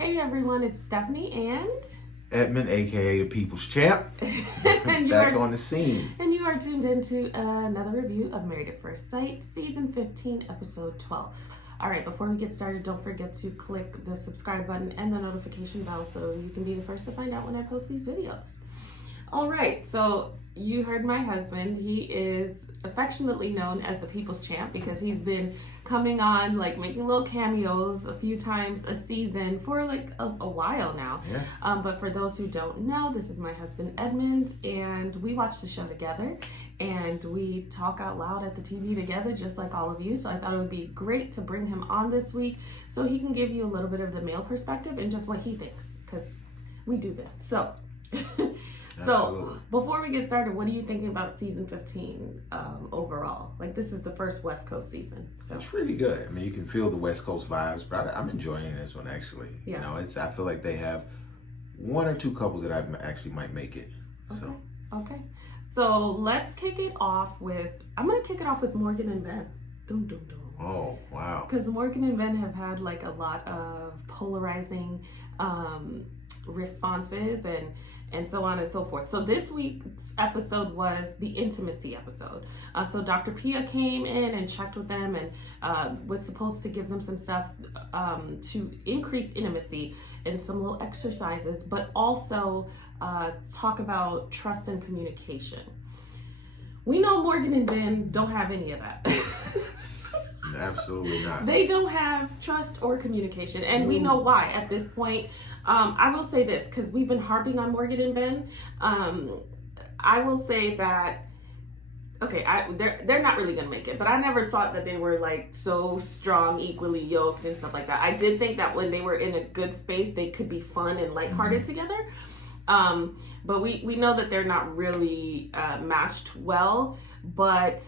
Hey everyone, it's Stephanie and Edmund, aka the People's Champ, back on the scene. And you are tuned into another review of Married at First Sight, Season 15, Episode 12. All right, before we get started, don't forget to click the subscribe button and the notification bell so you can be the first to find out when I post these videos. All right, so you heard my husband. He is affectionately known as the People's Champ because he's been coming on, like making little cameos a few times a season for like a while now. Yeah. But for those who don't know, this is my husband Edmund, and we watch the show together and we talk out loud at the TV together just like all of you. So I thought it would be great to bring him on this week so he can give you a little bit of the male perspective and just what he thinks, because we do this. So So, before we get started, what are you thinking about season 15 overall? Like, this is the first West Coast season. So it's really good. I mean, you can feel the West Coast vibes, but I'm enjoying this one actually. Yeah. You know, I feel like they have one or two couples that I actually might make it. Okay. So let's kick it off with. I'm gonna kick it off with Morgan and Ben. Dum dum dum. Oh wow. Because Morgan and Ben have had like a lot of polarizing responses and so on and so forth. So this week's episode was the intimacy episode. So Dr. Pia came in and checked with them and was supposed to give them some stuff to increase intimacy and some little exercises, but also talk about trust and communication. We know Morgan and Ben don't have any of that. Absolutely not. They don't have trust or communication, and we know why at this point. I will say this, because we've been harping on Morgan and Ben. I will say that, okay, they're not really gonna make it, but I never thought that they were like so strong, equally yoked and stuff like that. I did think that when they were in a good space, they could be fun and lighthearted together. But we know that they're not really matched well, but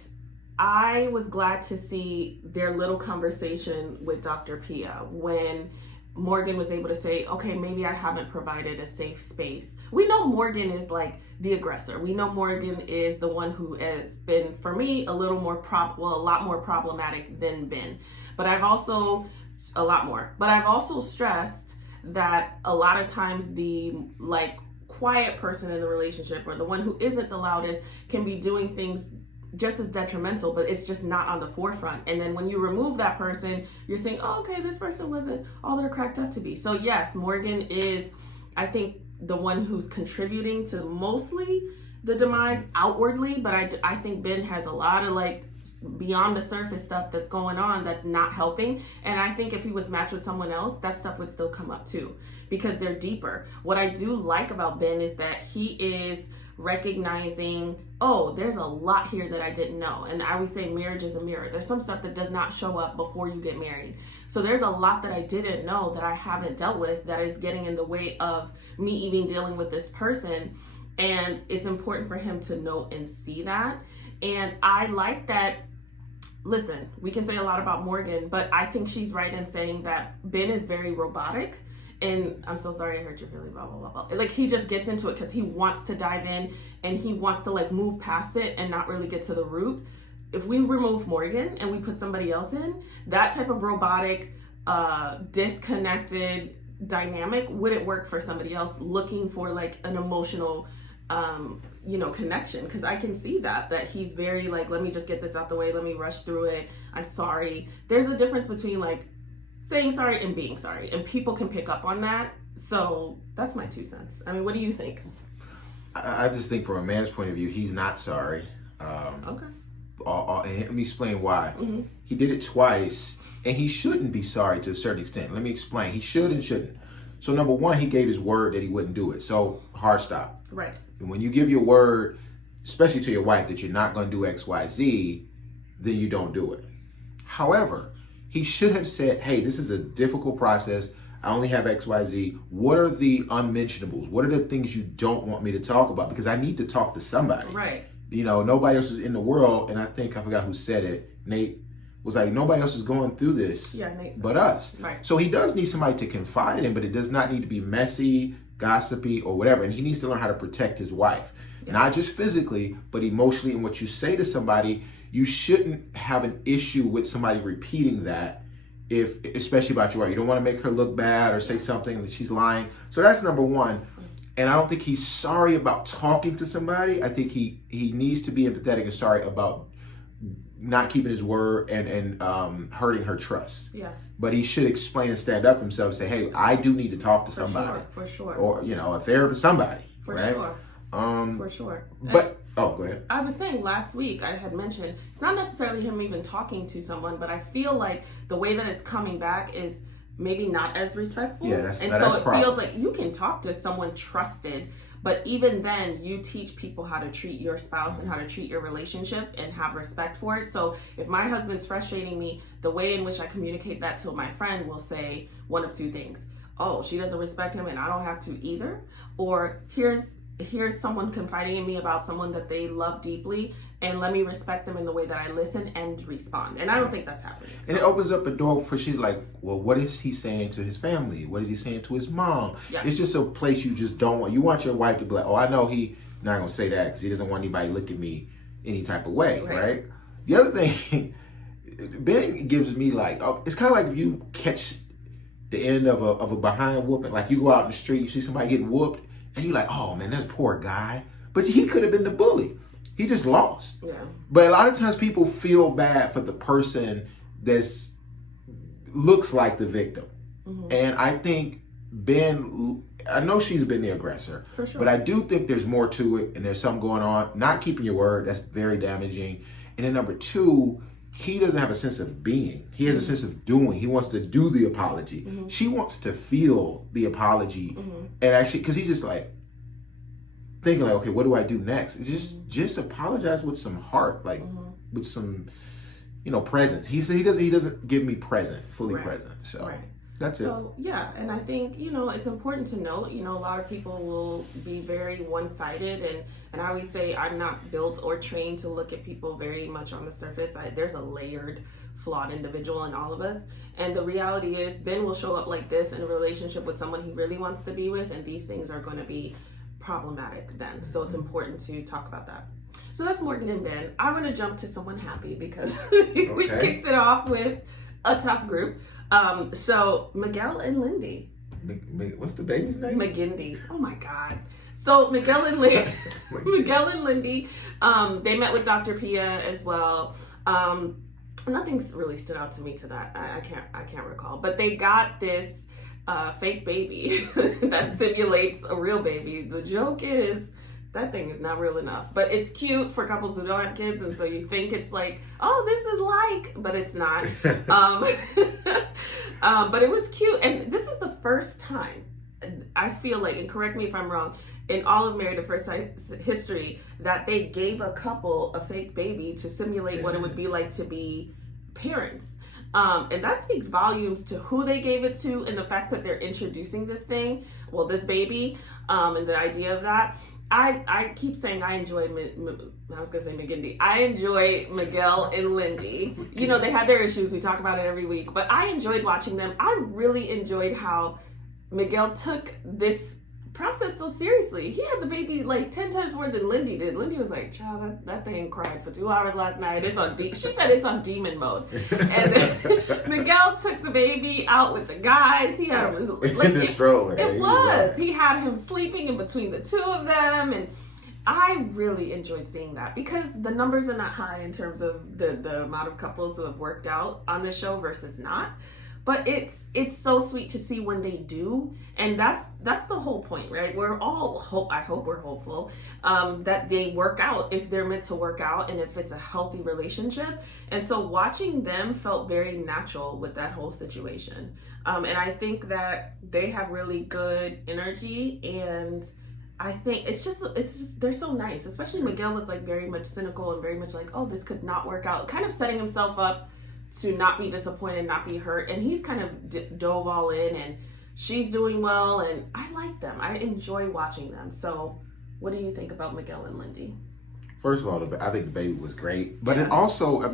I was glad to see their little conversation with Dr. Pia when Morgan was able to say, okay, maybe I haven't provided a safe space. We know Morgan is like the aggressor. We know Morgan is the one who has been, for me, a lot more problematic than Ben. But I've also stressed that a lot of times the like quiet person in the relationship or the one who isn't the loudest can be doing things just as detrimental, but it's just not on the forefront. And then when you remove that person, you're saying, oh, okay, this person wasn't all they're cracked up to be. So yes, Morgan is, I think, the one who's contributing to mostly the demise outwardly, but I think Ben has a lot of like beyond the surface stuff that's going on that's not helping. And I think if he was matched with someone else, that stuff would still come up too, because they're deeper. What I do like about Ben is that he is recognizing, oh, there's a lot here that I didn't know. And I always say marriage is a mirror. There's some stuff that does not show up before you get married. So there's a lot that I didn't know that I haven't dealt with that is getting in the way of me even dealing with this person. And it's important for him to know and see that. And I like that. Listen, we can say a lot about Morgan, but I think she's right in saying that Ben is very robotic. And I'm so sorry I hurt your feelings, blah, blah, blah, blah. Like, he just gets into it because he wants to dive in and he wants to like move past it and not really get to the root. If we remove Morgan and we put somebody else in, that type of robotic, disconnected dynamic wouldn't work for somebody else looking for like an emotional, connection. Because I can see that he's very like, let me just get this out the way. Let me rush through it. I'm sorry. There's a difference between like saying sorry and being sorry, and people can pick up on that. So that's my 2 cents. I mean, what do you think? I just think from a man's point of view, he's not sorry. Okay. And let me explain why. Mm-hmm. He did it twice, and he shouldn't be sorry to a certain extent. Let me explain. He should and shouldn't. So number one, he gave his word that he wouldn't do it. So hard stop. Right. And when you give your word, especially to your wife, that you're not going to do X, Y, Z, then you don't do it. However, he should have said, hey, this is a difficult process. I only have X, Y, Z. What are the unmentionables? What are the things you don't want me to talk about? Because I need to talk to somebody. Right. You know, nobody else is in the world. And I forgot who said it. Nate was like, nobody else is going through this but us. Right. So he does need somebody to confide in, but it does not need to be messy, gossipy, or whatever. And he needs to learn how to protect his wife. Yeah. Not just physically, but emotionally. And what you say to somebody, you shouldn't have an issue with somebody repeating that if, especially about your wife, you don't want to make her look bad or say something that she's lying. So that's number one. And I don't think he's sorry about talking to somebody. I think he needs to be empathetic and sorry about not keeping his word and hurting her trust. Yeah. But he should explain and stand up for himself and say, hey, I do need to talk to somebody. For sure. Or, a therapist, somebody. For right? sure. For sure. But, go ahead. I was saying last week, I had mentioned, it's not necessarily him even talking to someone, but I feel like the way that it's coming back is maybe not as respectful. Yeah, that's it problem. Feels like you can talk to someone trusted, but even then you teach people how to treat your spouse and how to treat your relationship and have respect for it. So if my husband's frustrating me, the way in which I communicate that to my friend will say one of two things. Oh, she doesn't respect him and I don't have to either. Or here's someone confiding in me about someone that they love deeply, and let me respect them in the way that I listen and respond. And I don't think that's happening. And it opens up a door for, she's like, well, what is he saying to his family? What is he saying to his mom? Yeah. It's just a place you just don't want. You want your wife to be like, oh, I know he not going to say that because he doesn't want anybody to look at me any type of way, right? The other thing, Ben gives me like, it's kind of like if you catch the end of a behind whooping, like you go out in the street, you see somebody getting whooped, and you're like, oh man, that poor guy. But he could have been the bully. He just lost. Yeah. But a lot of times people feel bad for the person that's looks like the victim. Mm-hmm. And I think I know she's been the aggressor. For sure. But I do think there's more to it and there's something going on. Not keeping your word, that's very damaging. And then number two, he doesn't have a sense of being. He has a sense of doing. He wants to do the apology. Mm-hmm. She wants to feel the apology. Mm-hmm. And actually, because he's just like thinking like, okay, what do I do next? Just apologize with some heart, like with some, presence. He doesn't give me fully present. So that's it. So yeah, and I think, it's important to note, a lot of people will be very one-sided, and I always say I'm not built or trained to look at people very much on the surface. There's a layered, flawed individual in all of us. And the reality is Ben will show up like this in a relationship with someone he really wants to be with, and these things are going to be problematic then. So it's important to talk about that. So that's Morgan and Ben. I want to jump to someone happy because we kicked it off with a tough group. So Miguel and Lindy. What's the baby's name? McGindy. Oh my God. So Miguel and Lindy, they met with Dr. Pia as well. Nothing's really stood out to me to that. I can't recall. But they got this fake baby that simulates a real baby. The joke is that thing is not real enough, but it's cute for couples who don't have kids, and so you think it's like, oh, this is like, but it's not. But it was cute, and this is the first time I feel like, and correct me if I'm wrong, in all of Married at First Sight history, that they gave a couple a fake baby to simulate what it would be like to be parents. And that speaks volumes to who they gave it to and the fact that they're introducing this baby, and the idea of that. I keep saying I enjoy, I was going to say McGindy. I enjoy Miguel and Lindy. They had their issues. We talk about it every week. But I enjoyed watching them. I really enjoyed how Miguel took this process so seriously. He had the baby like 10 times more than Lindy did. Lindy was like, child, that thing cried for 2 hours last night. She said it's on demon mode. And then Miguel took the baby out with the guys. He had him in the stroller. It was. He had him sleeping in between the two of them, and I really enjoyed seeing that because the numbers are not high in terms of the amount of couples who have worked out on the show versus not. But it's so sweet to see when they do, and that's the whole point, right? We're all I hope we're hopeful that they work out if they're meant to work out and if it's a healthy relationship. And so watching them felt very natural with that whole situation. And I think that they have really good energy, and I think it's just they're so nice. Especially Miguel was like very much cynical and very much like, oh, this could not work out, kind of setting himself up to not be disappointed, not be hurt. And he's kind of dove all in, and she's doing well, and I like them. I enjoy watching them. So what do you think about Miguel and Lindy? First of all, I think the baby was great. But it also,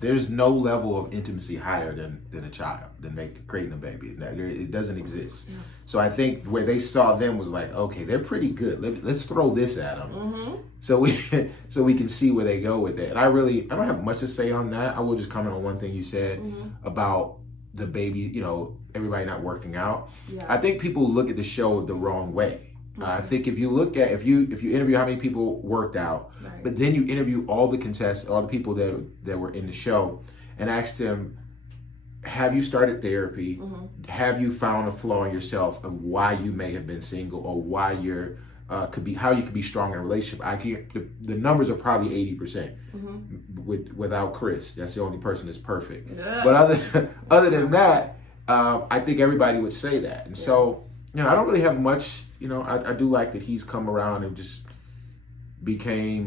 there's no level of intimacy higher than a child, than creating a baby. It doesn't exist. Yeah. So I think where they saw them was like, okay, they're pretty good. Let's throw this at them, so we can see where they go with it. And I don't have much to say on that. I will just comment on one thing you said about the baby, you know, everybody not working out. Yeah. I think people look at the show the wrong way. I think if you look at, if you interview how many people worked out, Right. but then you interview all the contestants, all the people that were in the show, and ask them, have you started therapy? Have you found a flaw in yourself of why you may have been single, or why you're how you could be strong in a relationship? The numbers are probably 80%. Without Chris, that's the only person that's perfect. But other than that, I think everybody would say that. And so, you know, I don't really have much. You know, I do like that he's come around and just became,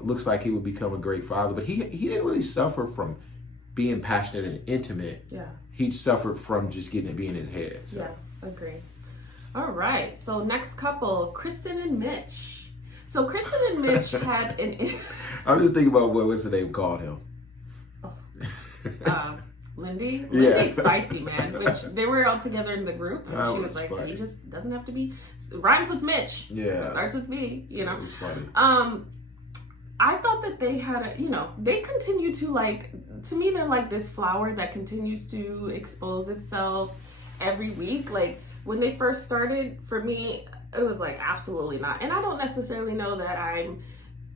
looks like he would become a great father. But he didn't really suffer from being passionate and intimate. Yeah. He suffered from just getting it be in his head. So. Yeah, agree. All right. So next couple, Kristen and Mitch. So Kristen and Mitch had an... I'm just thinking about what's the name called him. Lindy? Yeah. Lindy's spicy, man. Which they were all together in the group, and she was like, funny. he just doesn't have to be... Rhymes with Mitch. Yeah. Starts with me, you know. That was funny. I thought that they had they continue to, like, to me, they're like this flower that continues to expose itself every week. Like, when they first started, for me, it was like, absolutely not. And I don't necessarily know that I'm,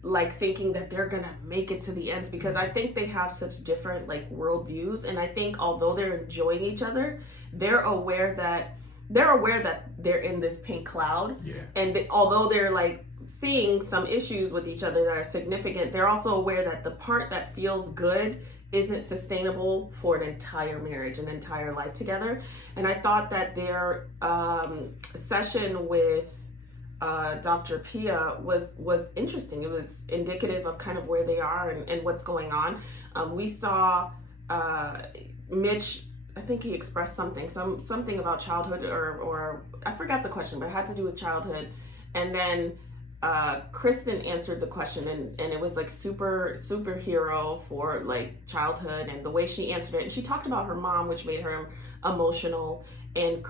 like, thinking that they're gonna make it to the end, because I think they have such different, like, worldviews. And I think although they're enjoying each other, they're aware that they're in this pink cloud. Yeah. And although they're, like, seeing some issues with each other that are significant, they're also aware that the part that feels good isn't sustainable for an entire marriage, an entire life together. And I thought that their session with Dr. Pia was interesting. It was indicative of kind of where they are and what's going on. We saw Mitch, I think he expressed something about childhood, or I forgot the question, but it had to do with childhood. And then Kristen answered the question, and it was like superhero for, like, childhood, and the way she answered it. And she talked about her mom, which made her emotional. And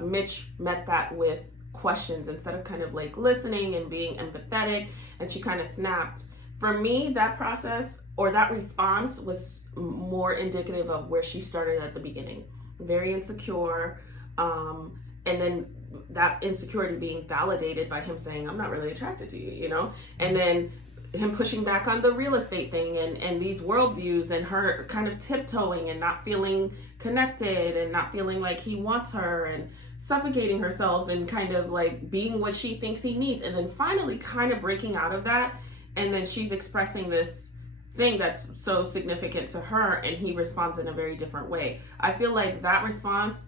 Mitch met that with questions instead of kind of, like, listening and being empathetic. And she kind of snapped. For me, that process or that response was more indicative of where she started at the beginning. Very insecure. And then that insecurity being validated by him saying, I'm not really attracted to you, you know? And then him pushing back on the real estate thing and these worldviews, and her kind of tiptoeing and not feeling connected and not feeling like he wants her, and suffocating herself and kind of, like, being what she thinks he needs. And then finally kind of breaking out of that. And then she's expressing this thing that's so significant to her, and he responds in a very different way. I feel like that response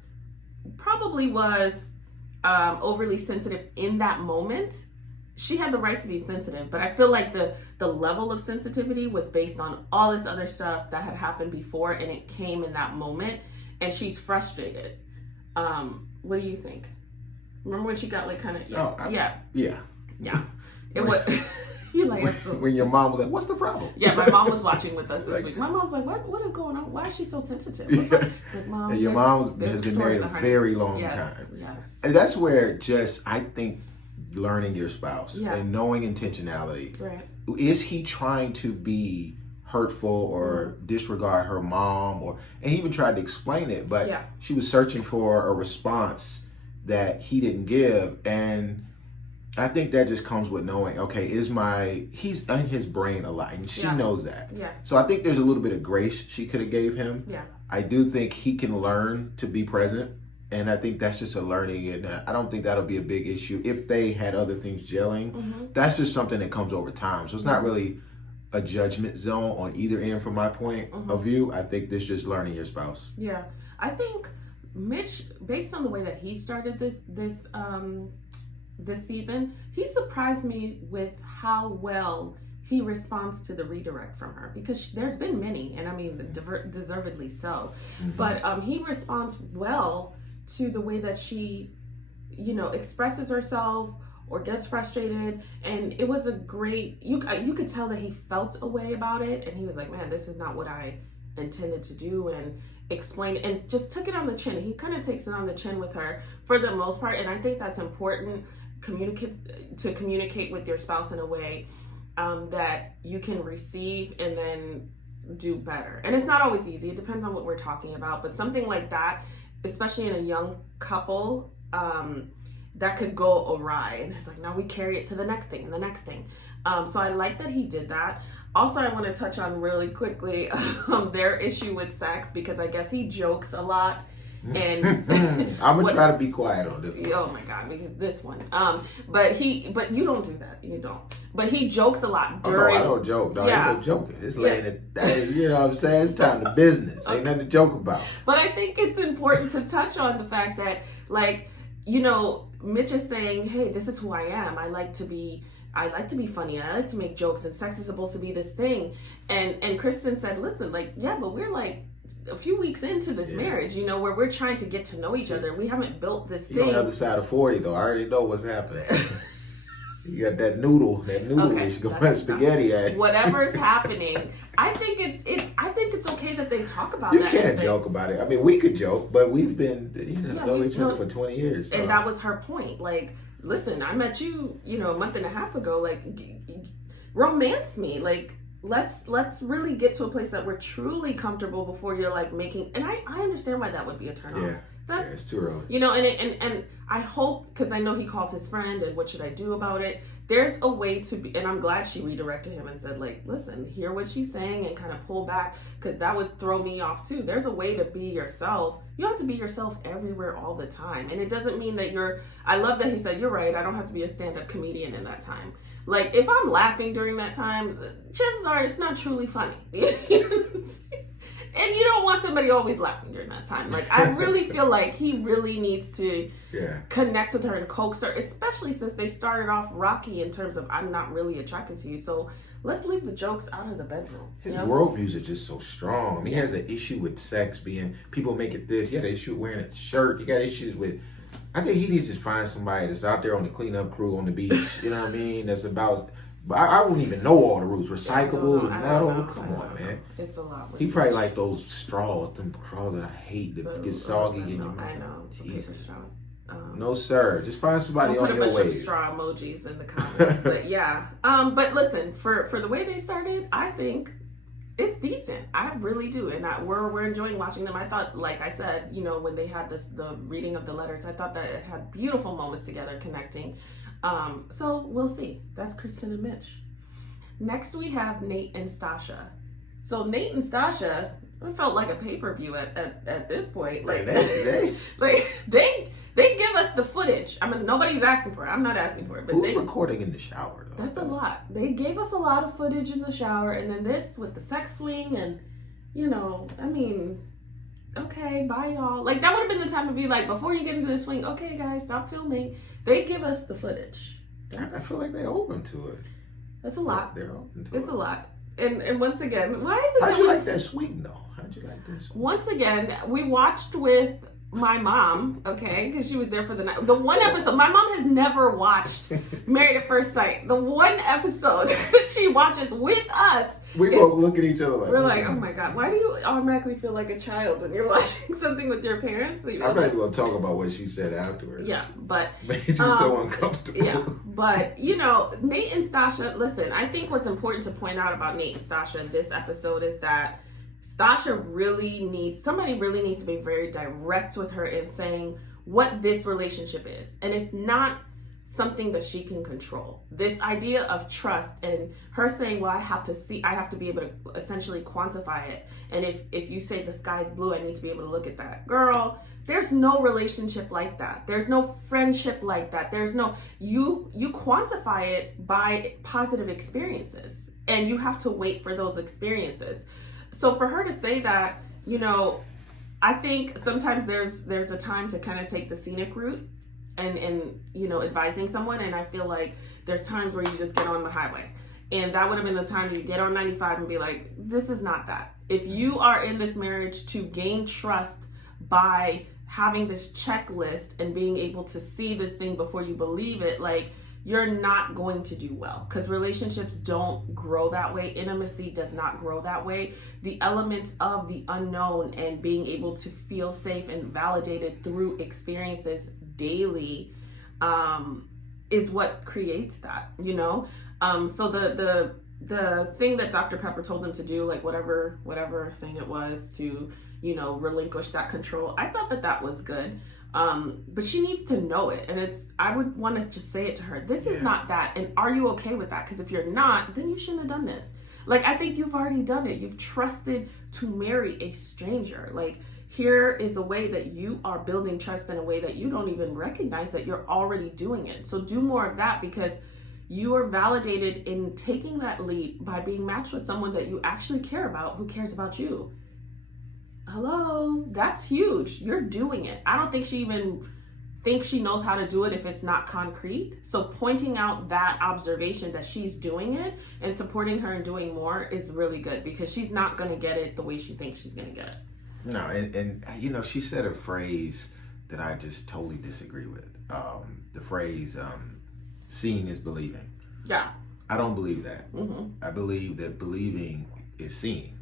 probably was overly sensitive in that moment. She had the right to be sensitive, but I feel like the level of sensitivity was based on all this other stuff that had happened before, and it came in that moment, and she's frustrated. What do you think? Remember when she got, like, kind of yeah. It was. You're like, when your mom was like, what's the problem? Yeah, my mom was watching with us this week. My mom's like, what is going on? Why is she so sensitive? What's wrong? Like, Mom, and your mom has been married a very long time. Yes. And that's where I think learning your spouse and knowing intentionality. Right. Is he trying to be hurtful or disregard her mom? And he even tried to explain it, but she was searching for a response that he didn't give. And I think that just comes with knowing, okay, he's in his brain a lot, and she knows that. Yeah. So I think there's a little bit of grace she could have gave him. Yeah. I do think he can learn to be present, and I think that's just a learning, and I don't think that'll be a big issue if they had other things gelling. That's just something that comes over time. So it's not really a judgment zone on either end from my point of view. I think this is just learning your spouse. Yeah. I think Mitch, based on the way that he started this season, he surprised me with how well he responds to the redirect from her, because there's been many, and I mean deservedly so, but he responds well to the way that she, expresses herself or gets frustrated. And it was a great, you could tell that he felt a way about it, and he was like, man, this is not what I intended to do, and explained and just took it on the chin. He kind of takes it on the chin with her for the most part, and I think that's important. Communicate with your spouse in a way that you can receive and then do better. And it's not always easy. It depends on what we're talking about. But something like that, especially in a young couple, that could go awry. And it's like, now we carry it to the next thing and the next thing. So I like that he did that. Also, I want to touch on really quickly their issue with sex, because I guess he jokes a lot. And I'm gonna try to be quiet on this one. Oh my God, because this one. But you don't do that. You don't. But he jokes a lot during. Oh, no, I don't joke. No, ain't no joking. It's laying it. You know what I'm saying? It's time to business. Ain't nothing to joke about. But I think it's important to touch on the fact that, like, you know, Mitch is saying, "Hey, this is who I am. I like to be funny, and I like to make jokes, and sex is supposed to be this thing." And Kristen said, "Listen, like, yeah, but we're like a few weeks into this marriage, you know, where we're trying to get to know each other. We haven't built this thing." You're on the other side of 40, though. I already know what's happening. You got that noodle Okay, you go put spaghetti at. Whatever's happening, I think it's okay that they talk about you that. You can't joke about it. I mean, we could joke, but we've been know each other for 20 years. So. And that was her point. Like, listen, I met you, you know, a month and a half ago. Like, romance me. Like, let's really get to a place that we're truly comfortable before you're like making. And I understand why that would be a turn off. Yeah, it's too early. You know, and I hope, because I know he called his friend and what should I do about it. There's a way to be, and I'm glad she redirected him and said, like, listen, hear what she's saying and kind of pull back, because that would throw me off too. There's a way to be yourself. You have to be yourself everywhere all the time. And it doesn't mean that I love that he said, you're right, I don't have to be a stand-up comedian in that time. Like, if I'm laughing during that time, chances are it's not truly funny. And you don't want somebody always laughing during that time. Like, I really feel like he really needs to connect with her and coax her, especially since they started off rocky in terms of, I'm not really attracted to you. So let's leave the jokes out of the bedroom. His worldviews are just so strong. I mean, he has an issue with sex being, people make it this. He got an issue with wearing a shirt. He got issues with, I think he needs to find somebody that's out there on the cleanup crew on the beach. You know what I mean? That's about... But I wouldn't even know all the rules. Recyclables and metal. Come on, man. It's a lot. He probably like those straws, them straws that I hate that get soggy. I know. Paper straws. No, sir. Just find somebody on your way. Put a bunch of straw emojis in the comments. But yeah. But listen, for the way they started, I think it's decent. I really do. And we're enjoying watching them. I thought, like I said, you know, when they had the reading of the letters, I thought that it had beautiful moments together connecting. So we'll see. That's Kristen and Mitch. Next we have Nate and Stasha. So Nate and Stasha, it felt like a pay-per-view at this point. Like they give us the footage. I mean, nobody's asking for it. I'm not asking for it. But who's recording in the shower though? That's a lot. They gave us a lot of footage in the shower, and then this with the sex swing, and you know, I mean, okay, bye y'all. Like, that would have been the time to be like, before you get into the swing, okay guys, stop filming. They give us the footage. I feel like they're open to it. That's a lot. They're open to it. It's a lot. And once again, why is it How'd you like that swing though? How'd you like this? Once again, we watched with my mom, okay, because she was there for the night. The one episode, my mom has never watched Married at First Sight. The one episode that she watches with us. We both look at each other like, we're like, oh my God, why do you automatically feel like a child when you're watching something with your parents? I'm not even going to talk about what she said afterwards. Yeah, but... made you so uncomfortable. Yeah, but, you know, Nate and Stasha, listen, I think what's important to point out about Nate and Stasha in this episode is that Stasha somebody really needs to be very direct with her in saying what this relationship is. And it's not something that she can control. This idea of trust and her saying, well, I have to be able to essentially quantify it. And if you say the sky's blue, I need to be able to look at that. Girl, there's no relationship like that. There's no friendship like that. There's no, you quantify it by positive experiences, and you have to wait for those experiences. So for her to say that, you know, I think sometimes there's a time to kind of take the scenic route and you know, advising someone. And I feel like there's times where you just get on the highway. And that would have been the time you get on 95 and be like, this is not that. If you are in this marriage to gain trust by having this checklist and being able to see this thing before you believe it, like, you're not going to do well, because relationships don't grow that way. Intimacy does not grow that way. The element of the unknown and being able to feel safe and validated through experiences daily is what creates that, you know? So the thing that Dr. Pepper told them to do, like whatever thing it was to, relinquish that control, I thought that was good. But she needs to know it. And I would want to just say it to her. This is not that. And are you okay with that? Because if you're not, then you shouldn't have done this. Like, I think you've already done it. You've trusted to marry a stranger. Like, here is a way that you are building trust in a way that you don't even recognize that you're already doing it. So do more of that, because you are validated in taking that leap by being matched with someone that you actually care about, who cares about you. Hello, that's huge. You're doing it. I don't think she even thinks she knows how to do it if it's not concrete. So pointing out that observation that she's doing it and supporting her and doing more is really good, because she's not going to get it the way she thinks she's going to get it. No, and she said a phrase that I just totally disagree with. The phrase, seeing is believing. Yeah. I don't believe that. Mm-hmm. I believe that believing is seeing,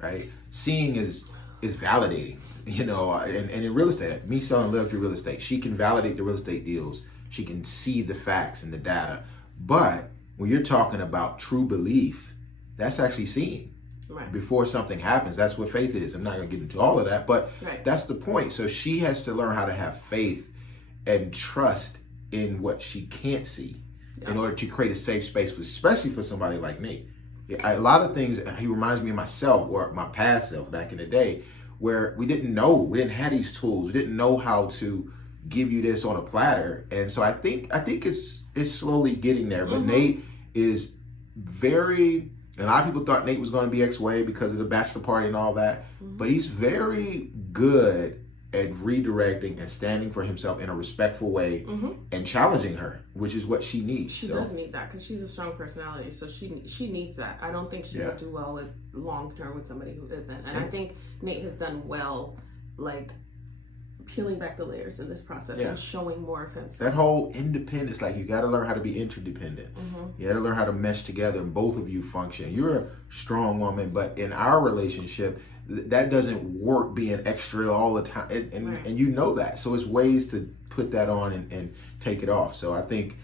right? Seeing is validating, and in real estate, me selling luxury real estate, she can validate the real estate deals. She can see the facts and the data. But when you're talking about true belief, that's actually seeing. Right. Before something happens. That's what faith is. I'm not going to get into all of that, but That's the point. So she has to learn how to have faith and trust in what she can't see in order to create a safe space, especially for somebody like me. A lot of things, he reminds me of myself, or my past self back in the day, where we didn't have these tools. We didn't know how to give you this on a platter. And so I think it's slowly getting there. But Nate is very... And a lot of people thought Nate was going to be X-Way because of the bachelor party and all that. Mm-hmm. But he's very good at redirecting and standing for himself in a respectful way and challenging her, which is what she needs. She does need that, because she's a strong personality. So she needs that. I don't think she would do well with long-term with somebody who isn't. And I think Nate has done well, like, peeling back the layers in this process and showing more of himself. That whole independence, like, you got to learn how to be interdependent. You got to learn how to mesh together and both of you function. You're a strong woman, but in our relationship, that doesn't work being extra all the time. And you know that. So it's ways to put that on and take it off. So I think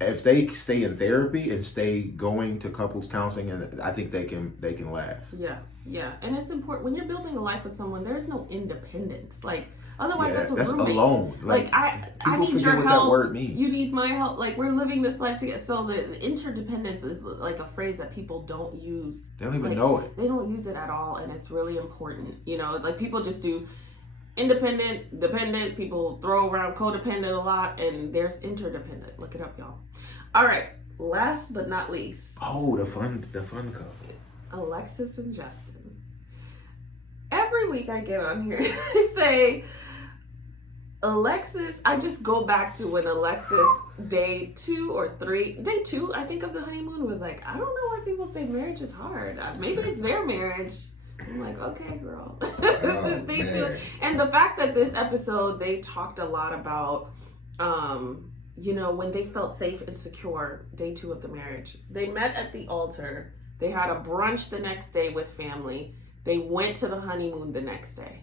if they stay in therapy and stay going to couples counseling, and I think they can last. Yeah. And it's important when you're building a life with someone, there's no independence. Like, otherwise, that's roommate. Alone. Like I need your help. That word means. You need my help. Like, we're living this life together. So the interdependence is like a phrase that people don't use. They don't even know it. They don't use it at all, and it's really important. Like, people just do independent, dependent. People throw around codependent a lot, and there's interdependent. Look it up, y'all. All right. Last but not least. Oh, the fun couple. Alexis and Justin. Every week I get on here and I say, Alexis, I just go back to when Alexis, day 2, I think, of the honeymoon, was like, I don't know why people say marriage is hard. Maybe it's their marriage. I'm like, okay, girl. This is day 2. And the fact that this episode, they talked a lot about, when they felt safe and secure, day 2 of the marriage. They met at the altar. They had a brunch the next day with family. They went to the honeymoon the next day.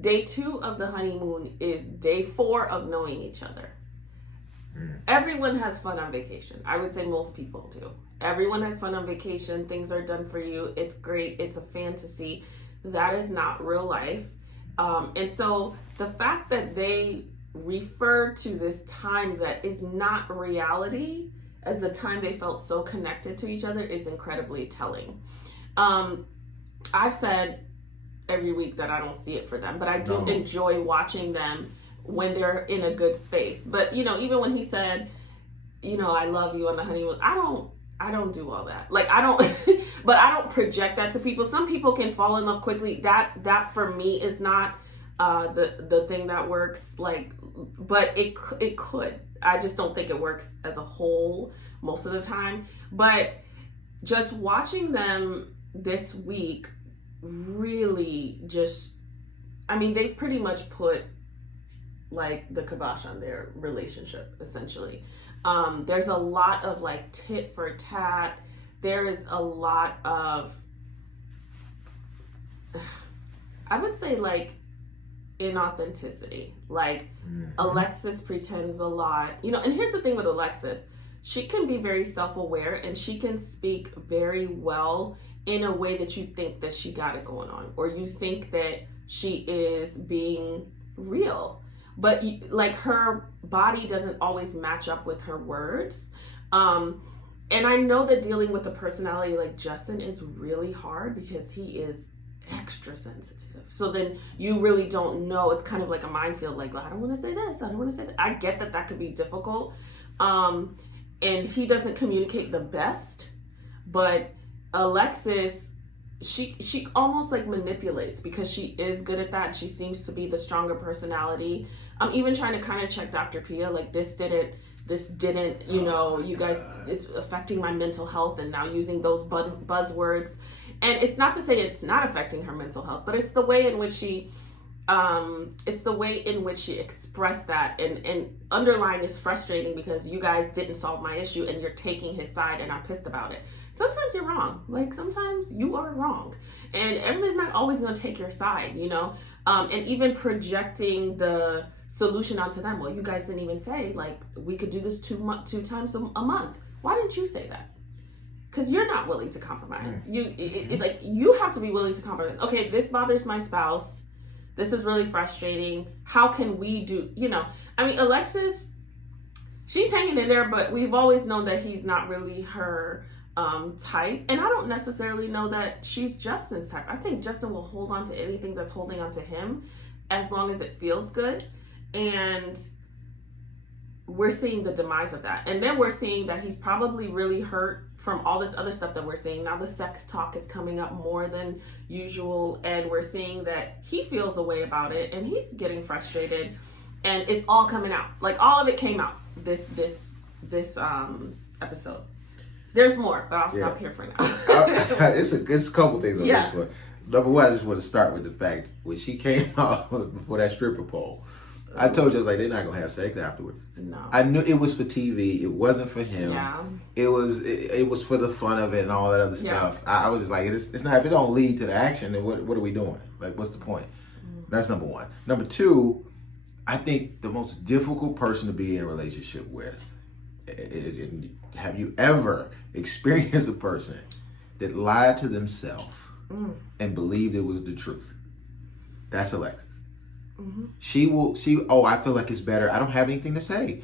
Day 2 of the honeymoon is day 4 of knowing each other. Everyone has fun on vacation. I would say most people do. Everyone has fun on vacation. Things are done for you. It's great. It's a fantasy. That is not real life. And so the fact that they refer to this time that is not reality as the time they felt so connected to each other is incredibly telling. I've said every week that I don't see it for them, but I do enjoy watching them when they're in a good space. But, even when he said, I love you on the honeymoon, I don't do all that. Like, I don't, but I don't project that to people. Some people can fall in love quickly. That for me is not the thing that works. Like, but it could. I just don't think it works as a whole most of the time. But just watching them this week really they've pretty much put like the kibosh on their relationship, essentially. There's a lot of like tit for tat. There is a lot of, I would say, like, inauthenticity. Like, Alexis pretends a lot, and here's the thing with Alexis. she can be very self-aware, and she can speak very well in a way that you think that she got it going on, or you think that she is being real, but like her body doesn't always match up with her words. And I know that dealing with a personality like Justin is really hard because he is extra sensitive. So then you really don't know. It's kind of like a minefield. Like, I don't want to say this. I don't want to say that. I get that could be difficult. And he doesn't communicate the best. But Alexis, she almost like manipulates because she is good at that. And she seems to be the stronger personality. I'm even trying to kind of check Dr. Pia. Like, this didn't, you guys, it's affecting my mental health, and now using those buzzwords. And it's not to say it's not affecting her mental health, but it's the way in which she expressed that, and underlying is frustrating because you guys didn't solve my issue and you're taking his side, and I'm pissed about it. Sometimes you're wrong. Like, sometimes you are wrong, and everybody's not always going to take your side, and even projecting the solution onto them. Well, you guys didn't even say, like, we could do this two times a month. Why didn't you say that? Because you're not willing to compromise. You have to be willing to compromise. Okay, this bothers my spouse. This is really frustrating. How can we do, Alexis, she's hanging in there, but we've always known that he's not really her type. And I don't necessarily know that she's Justin's type. I think Justin will hold on to anything that's holding on to him as long as it feels good. And we're seeing the demise of that. And then we're seeing that he's probably really hurt from all this other stuff that we're seeing. Now the sex talk is coming up more than usual, and we're seeing that he feels a way about it, and he's getting frustrated, and it's all coming out. Like, all of it came out this episode. There's more, but I'll stop here for now. It's a couple things on this one. Number one, I just want to start with the fact when she came out before that stripper pole, I told you, like, they're not gonna have sex afterwards. No. I knew it was for TV. It wasn't for him. Yeah. It was for the fun of it and all that other stuff. I was just like, it's not, if it don't lead to the action, then what are we doing? Like, what's the point? That's number one. Number two, I think the most difficult person to be in a relationship with, have you ever experienced a person that lied to themselves and believed it was the truth? That's Alexis. I feel like it's better. I don't have anything to say.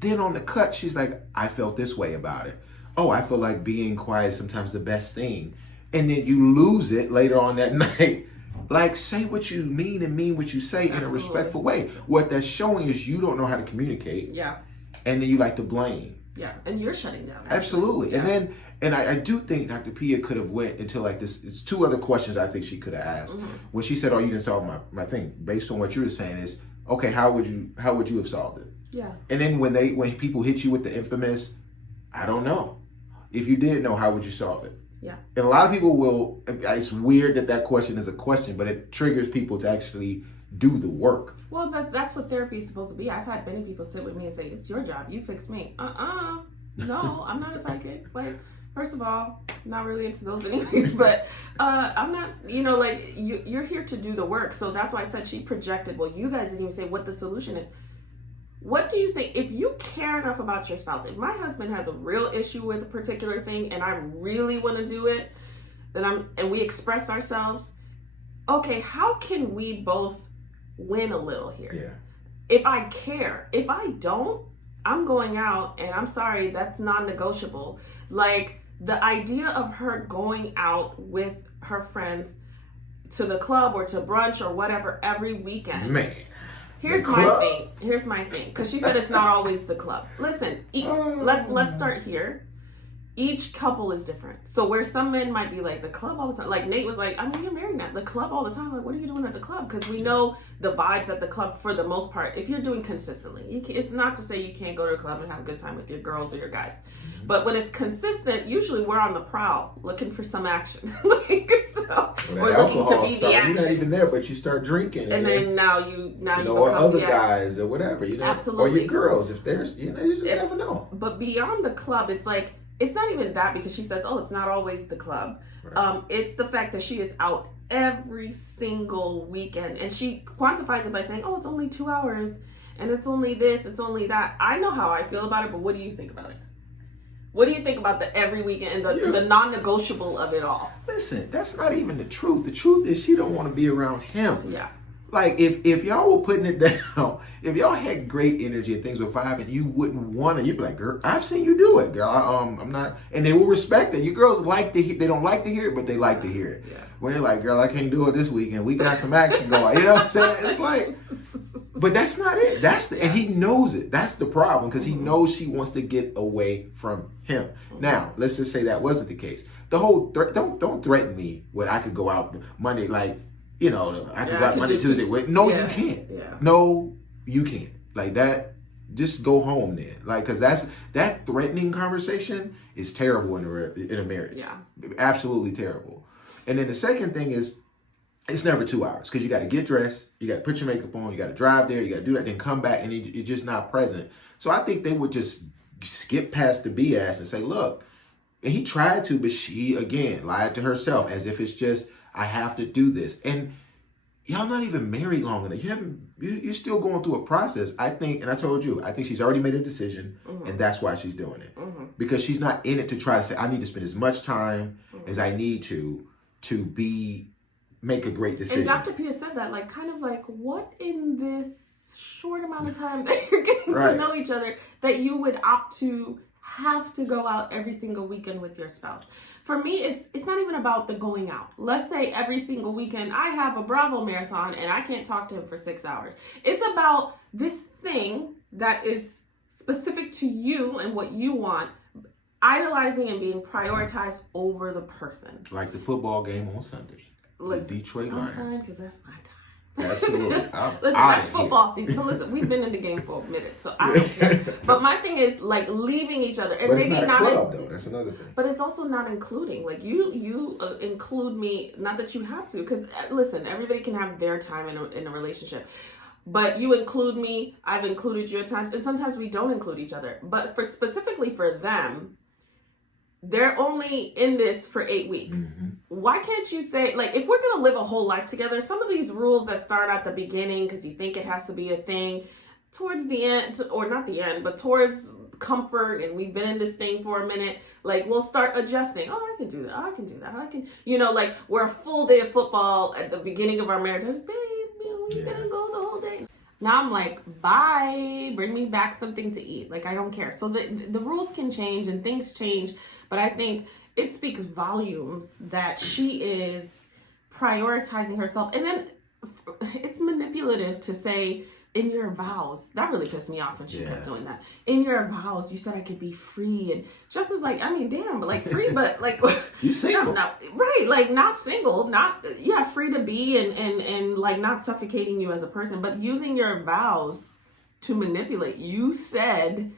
Then on the cut, she's like, I felt this way about it. Oh, I feel like being quiet is sometimes the best thing. And then you lose it later on that night. Like, say what you mean and mean what you say in a respectful way. What that's showing is you don't know how to communicate. Yeah. And then you like to blame. Yeah. And you're shutting down. Actually. Absolutely. Yeah. And I do think Dr. Pia could have went into like this. It's two other questions I think she could have asked. When she said, "Oh, you didn't solve my thing," based on what you were saying, is okay. How would you have solved it? Yeah. And then when people hit you with the infamous, I don't know. If you did know, how would you solve it? Yeah. And a lot of people will. It's weird that question is a question, but it triggers people to actually do the work. Well, that's what therapy is supposed to be. I've had many people sit with me and say, "It's your job. You fix me." No, I'm not a psychic. Like. First of all, not really into those anyways, but I'm not, you're here to do the work. So that's why I said she projected. Well, you guys didn't even say what the solution is. What do you think, if you care enough about your spouse, if my husband has a real issue with a particular thing and I really want to do it, and we express ourselves, okay, how can we both win a little here? Yeah. If I care, if I don't, I'm going out, and I'm sorry, that's non-negotiable. Like, the idea of her going out with her friends to the club or to brunch or whatever every weekend. Man. Here's my thing. Because she said it's not always the club. Listen, let's start here. Each couple is different. So where some men might be like, the club all the time. Like Nate was like, you're married now. The club all the time. Like, what are you doing at the club? Because we know the vibes at the club for the most part. If you're doing consistently, it's not to say you can't go to a club and have a good time with your girls or your guys. But when it's consistent, usually we're on the prowl looking for some action. We're looking to be the action. You're not even there, but you start drinking. And then now you or other guys or whatever. Absolutely. Or your girls. If there's, you just never know. But beyond the club, it's like, it's not even that, because she says, it's not always the club. Right. It's the fact that she is out every single weekend. And she quantifies it by saying, it's only 2 hours. And it's only this, it's only that. I know how I feel about it, but what do you think about it? What do you think about the every weekend and the non-negotiable of it all? Listen, that's not even the truth. The truth is she don't want to be around him. Yeah. Like, if y'all were putting it down, if y'all had great energy and things were vibing, you wouldn't want to. You'd be like, girl, I've seen you do it, girl. I'm not, and they will respect it. You girls like to hear, they don't like to hear it, but they like to hear it. Yeah. When they're like, girl, I can't do it this weekend. We got some action going. You know what I'm saying? It's like, but that's not it. And he knows it. That's the problem, because he knows she wants to get away from him. Now, let's just say that wasn't the case. The whole don't threaten me when I could go out Monday, like, you know, I could go out Monday, Tuesday. No, you can't. Yeah. No, you can't. Like that. Just go home then. Like, because that threatening conversation is terrible in a marriage. Yeah. Absolutely terrible. And then the second thing is, it's never 2 hours, because you got to get dressed, you got to put your makeup on, you got to drive there, you got to do that, then come back, and you're just not present. So I think they would just skip past the BS and say, look, and he tried to, but she, again, lied to herself as if it's just, I have to do this. And y'all not even married long enough. You're still going through a process. I think, and I told you, I think she's already made a decision, and that's why she's doing it. Because she's not in it to try to say, I need to spend as much time as I need to make a great decision. And Dr. Pia said that, like, kind of like, what in this short amount of time that you're getting to know each other that you would opt to have to go out every single weekend with your spouse? For me, it's not even about the going out. Let's say every single weekend I have a Bravo marathon and I can't talk to him for 6 hours. It's about this thing that is specific to you and what you want, idolizing and being prioritized over the person. Like the football game on Sunday. Listen, the Detroit Lions. I'm fine, because that's my time. Absolutely. Listen, that's football season. But listen, we've been in the game for a minute, so I don't care. But my thing is, like, leaving each other. And but maybe it's not a club, though. That's another thing. But it's also not including. Like, you include me, not that you have to. Because, listen, everybody can have their time in a relationship. But you include me, I've included you at times. And sometimes we don't include each other. But specifically for them, they're only in this for 8 weeks. Why can't you say, like, if we're going to live a whole life together, some of these rules that start at the beginning because you think it has to be a thing, towards the end, or not the end, but towards comfort, and we've been in this thing for a minute, like, we'll start adjusting. Oh, I can do that. Oh, I can do that. I can, like, we're a full day of football at the beginning of our marriage. Babe, we're going to go the whole day. Now I'm like, bye, bring me back something to eat. Like, I don't care. So the rules can change and things change, but I think it speaks volumes that she is prioritizing herself. And then it's manipulative to say, in your vows, that really pissed me off when she kept doing that. In your vows, you said I could be free. And Justin's like, I mean, damn, but like free, but like, you single. Right, like not single, not, free to be and like not suffocating you as a person, but using your vows to manipulate. You said,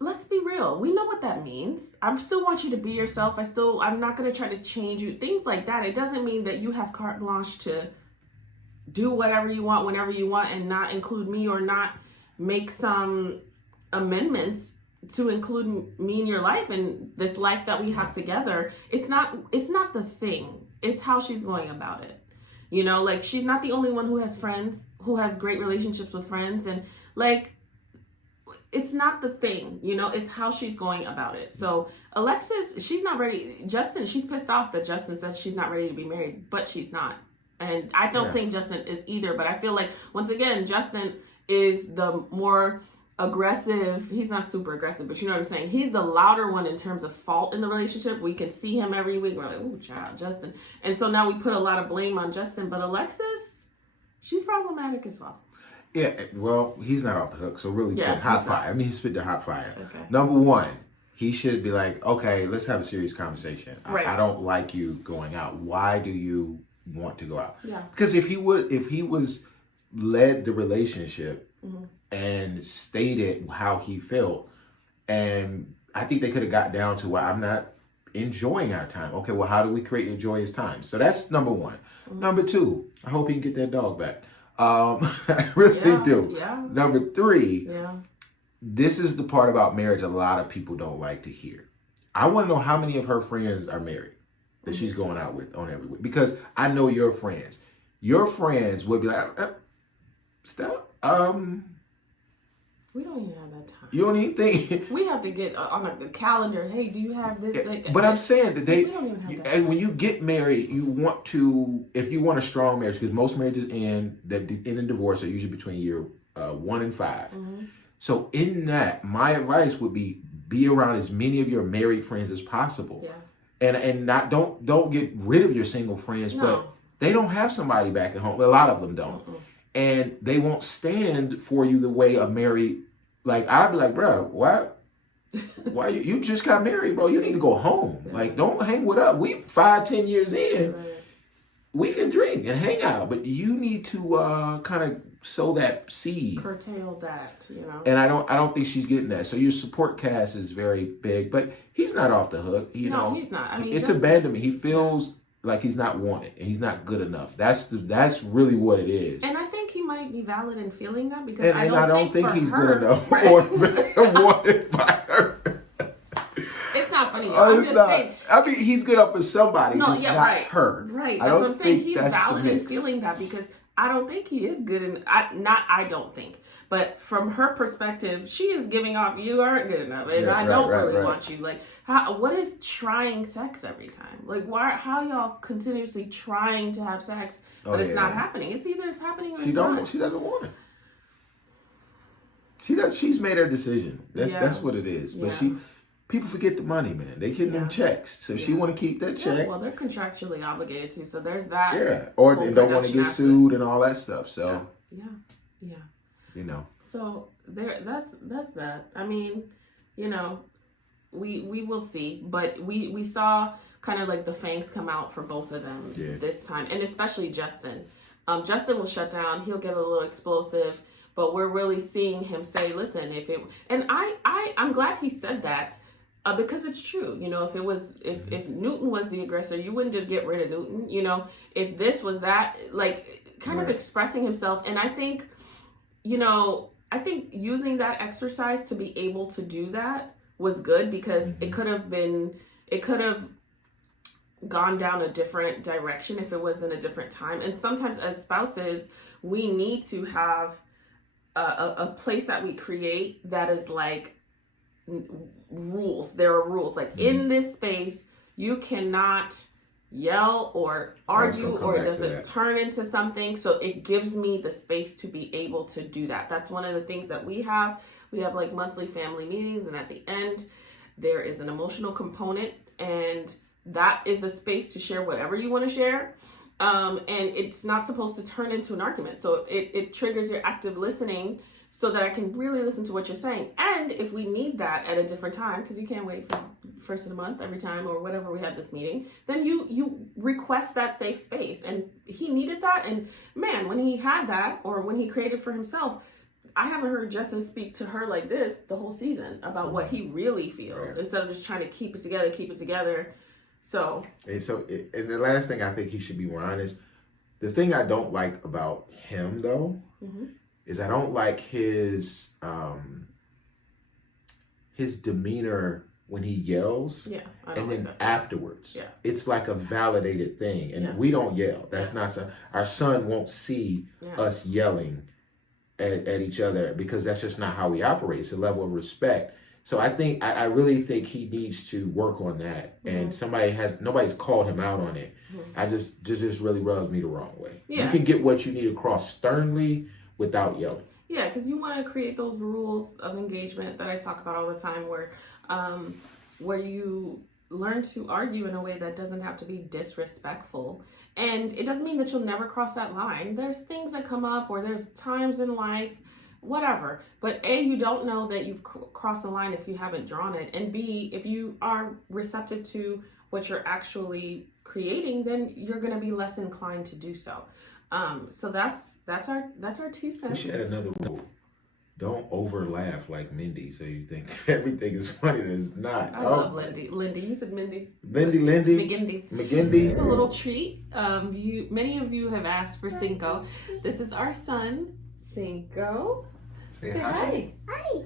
let's be real. We know what that means. I still want you to be yourself. I'm not going to try to change you. Things like that. It doesn't mean that you have carte blanche to do whatever you want, whenever you want, and not include me or not make some amendments to include me in your life and this life that we have together. It's not the thing. It's how she's going about it. Like, she's not the only one who has friends, who has great relationships with friends. And like, it's not the thing, it's how she's going about it. So Alexis, she's not ready. Justin, she's pissed off that Justin says she's not ready to be married, but she's not. And I don't think Justin is either, but I feel like, once again, Justin is the more aggressive. He's not super aggressive, but you know what I'm saying? He's the louder one in terms of fault in the relationship. We can see him every week. We're like, ooh, child, Justin. And so now we put a lot of blame on Justin, but Alexis, she's problematic as well. Yeah, well, he's not off the hook, so really good. Hot fire. I mean, he spit the hot fire. Okay. Number one, he should be like, okay, let's have a serious conversation. Right. I don't like you going out. Why do you want to go out? Yeah. Because if he was led the relationship and stated how he felt, and I think they could have got down to where I'm not enjoying our time. Okay, well, how do we create a joyous time? So that's number one. Number two, I hope he can get that dog back. I really do. Yeah. Number three, this is the part about marriage a lot of people don't like to hear. I want to know how many of her friends are married that she's going out with on every week. Because I know your friends. Your friends would be like, Steph, we don't even have that time. You don't even think. We have to get on a calendar. Hey, do you have this? Like, But I'm saying that we don't even have that. and when you get married, you want to, if you want a strong marriage, because most marriages end in divorce are usually between year 1 and 5. Mm-hmm. So in that, my advice would be around as many of your married friends as possible. Yeah. And not don't get rid of your single friends, but they don't have somebody back at home. A lot of them don't. And they won't stand for you the way a married, like, I'd be like, bro, why you just got married, bro? You need to go home. Yeah. Like, don't hang with us. We 5-10 years in, we can drink and hang out, but you need to kind of sow that seed. Curtail that, you know. And I don't think she's getting that. So your support cast is very big, but he's not off the hook. You know, he's not. I mean, it's abandonment. He feels like he's not wanted and he's not good enough. That's really what it is. And I think he might be valid in feeling that because I don't think he's her, good enough or wanted by her. It's not funny. I'm just saying. I mean, he's good enough for somebody. No, just not her. Right. That's what I'm saying. He's valid in feeling that because I don't think he is good. I don't think. But from her perspective, she is giving off, you aren't good enough. And I don't really want you. Like, what is trying sex every time? Like, how y'all continuously trying to have sex, but it's not happening? It's either it's happening or it's not. She doesn't want it. She's made her decision. That's what it is. But people forget the money, man. They get them checks. So she want to keep that check. Well, they're contractually obligated to. So there's that. Yeah. Or they don't want to get sued and all that stuff. So. Yeah. You know. So that's that. I mean, you know, we will see. But we saw kind of like the fangs come out for both of them this time. And especially Justin. Justin will shut down. He'll get a little explosive. But we're really seeing him say, listen, I'm glad he said that. Because it's true, you know, if Newton was the aggressor, you wouldn't just get rid of Newton, you know, if this was that, like, kind of expressing himself. And I think, you know, using that exercise to be able to do that was good because it could have gone down a different direction if it was in a different time. And sometimes as spouses, we need to have a place that we create that is like, rules. There are rules. Like in this space, you cannot yell or argue or does it turn into something. So it gives me the space to be able to do that. That's one of the things that we have. We have like monthly family meetings, and at the end, there is an emotional component, and that is a space to share whatever you want to share. And it's not supposed to turn into an argument. So it triggers your active listening so that I can really listen to what you're saying. And if we need that at a different time, because you can't wait for first of the month every time or whatever we have this meeting, then you request that safe space. And he needed that. And man, when he had that, or when he created for himself, I haven't heard Justin speak to her like this the whole season about what he really feels instead of just trying to keep it together. So and the last thing I think he should be more honest. The thing I don't like about him though is I don't like his demeanor when he yells. Yeah, and then afterwards, it's like a validated thing, and we don't yell. That's not our son won't see us yelling at each other because that's just not how we operate. It's a level of respect. So I really think he needs to work on that, and nobody's called him out on it. I just really rubs me the wrong way. Yeah. You can get what you need across sternly without yelling. Yeah, because you want to create those rules of engagement that I talk about all the time, where you learn to argue in a way that doesn't have to be disrespectful. And it doesn't mean that you'll never cross that line. There's things that come up, or there's times in life, whatever. But A, you don't know that you've crossed the line if you haven't drawn it. And B, if you are receptive to what you're actually creating, then you're going to be less inclined to do so. So that's our 2 cents. We should add another rule. Don't over laugh like Mindy, so you think everything is funny and it's not. I love Lindy. Lindy, you said Mindy. Lindy. McGindy. It's a little treat. Many of you have asked for Cinco. This is our son, Cinco. Say hi. Hi.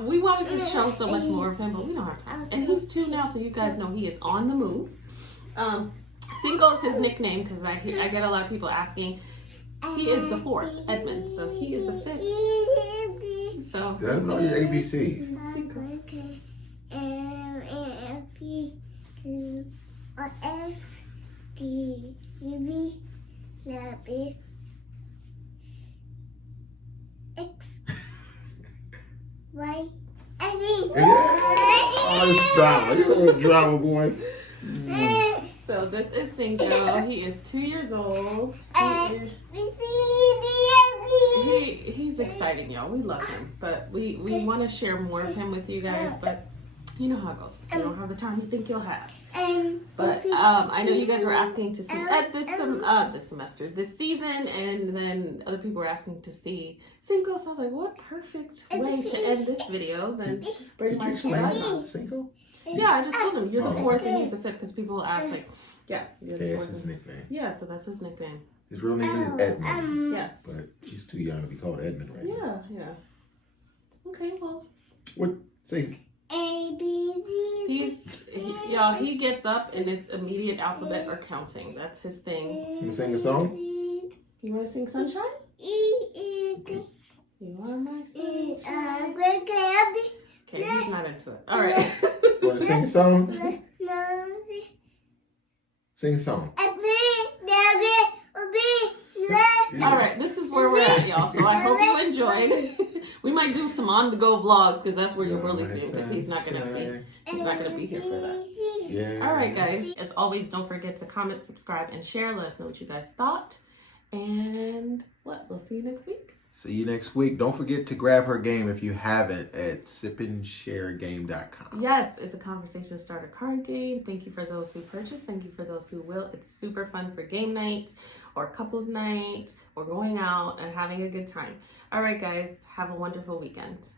We wanted to show so much more of him, but we don't have time. And he's 2 now, so you guys know he is on the move. Cinco is his nickname because I get a lot of people asking. He is the 4th, Edmund, so he is the 5th. So That's know your ABCs. Y, Oh, it's drama. You're a drama boy. So this is Cinco. He is 2 years old. He's exciting, y'all. We love him, but we want to share more of him with you guys. But you know how it goes. You don't have the time you think you'll have. But I know you guys were asking to see Ed this semester, this season, and then other people were asking to see Cinco. So I was like, what perfect way to end this video than bring my two guys on. Cinco? Yeah, I just told him you're the fourth and he's the fifth because people will ask like, yeah, you're the Yeah, fourth. that's his nickname. Yeah, so that's his nickname. His real name is Edmund. Yes. But he's too young to be called Edmund right now. Yeah. Okay, well. What? Say. He gets up and it's immediate alphabet or counting. That's his thing. You sing a song? You want to sing Sunshine? You are my sunshine. Okay, he's not into it. All right. You want to sing a song? Sing a song. All right, this is where we're at, y'all. So I hope you enjoyed. We might do some on-the-go vlogs because that's where you'll really see him because he's not gonna be here for that. Yeah. All right, guys. As always, don't forget to comment, subscribe, and share. Let us know what you guys thought. And we'll see you next week. See you next week. Don't forget to grab her game if you haven't at sipandsharegame.com. Yes, it's a conversation starter card game. Thank you for those who purchased. Thank you for those who will. It's super fun for game night or couples night or going out and having a good time. All right, guys. Have a wonderful weekend.